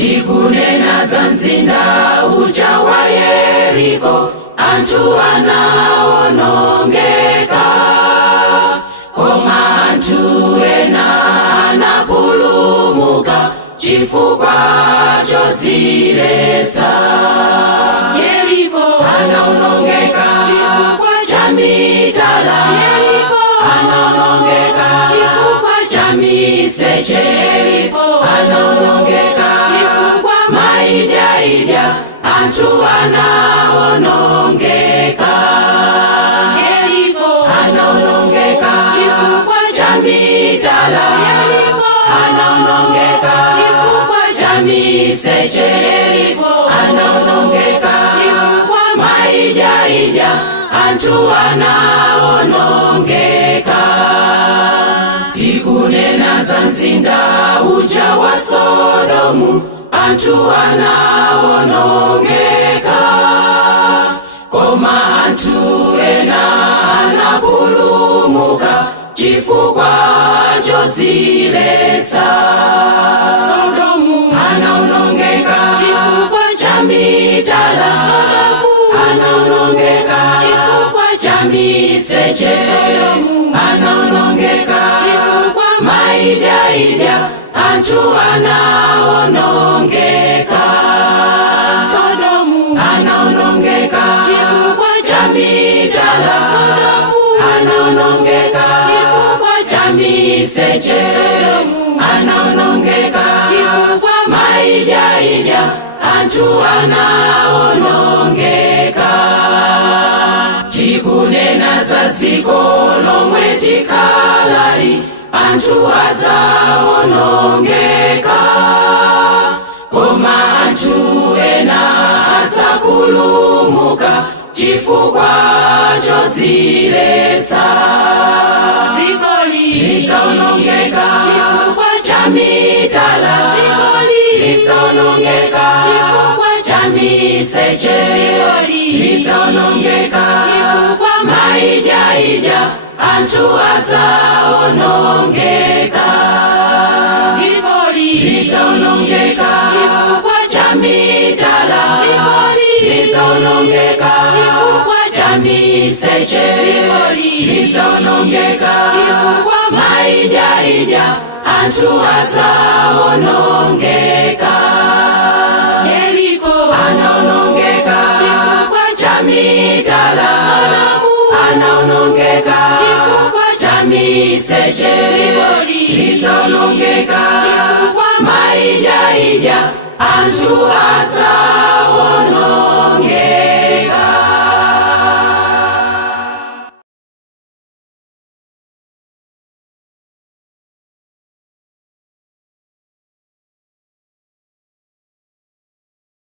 Tikunena za mzinda uja wa Yeriko, anthu anaonongeka, koma anthu ena anapulumuka chifukwa chodziletsa. Yeriko anaonongeka chifukwa cha mitala, Yeriko anaonongeka chifukwa cha miseche, Yeriko anaonongeka chifukwa maijaija, anthu anaonongeka. Yeriko anaonongeka chifukwa cha mitala, Yeriko anaonongeka chifukwa cha miseche, Yeriko anaonongeka chifukwa maijaija, anthu anaonongeka. Tikunena za mzinda uja wa Sodomu, anthu anaonongeka, koma anthu ena anapulumuka chifukwa chodziletsa. Sodomu anaonongeka chifukwa cha mitala, Sodomu anaonongeka chifukwa cha miseche, Sodomu anaonongeka chifukwa maijaija, anthu anaonongeka. Sodomu anaonongeka chifukwa cha mitala, Sodomu anaonongeka chifukwa cha miseche, Sodomu anaonongeka chifukwa maijaija, anthu anaonongeka. Tikunena za dziko lomwe tikhalali, anthu adzaonongeka, koma anthu ena adzapulumuka chifukwa chodziletsa. Dziko lidzaonongeka chifukwa cha mitala, dziko lidzaonongeka chifukwa cha miseche, dziko lidzaonongeka chifukwa maijaija, anthu adzaonongeka. Dziko lidzaonongeka chifukwa cha mitala, dziko lidzaonongeka chifukwa cha miseche, dziko lidzaonongeka chifukwa maijaija, anthu adzaonongeka. Yeriko anaonongeka chifukwa cha mitala, Sodomu anaonongeka chifukwa cha miseche, dziko lidzaonongeka chifukwa maijaija, anthu adzaonongeka.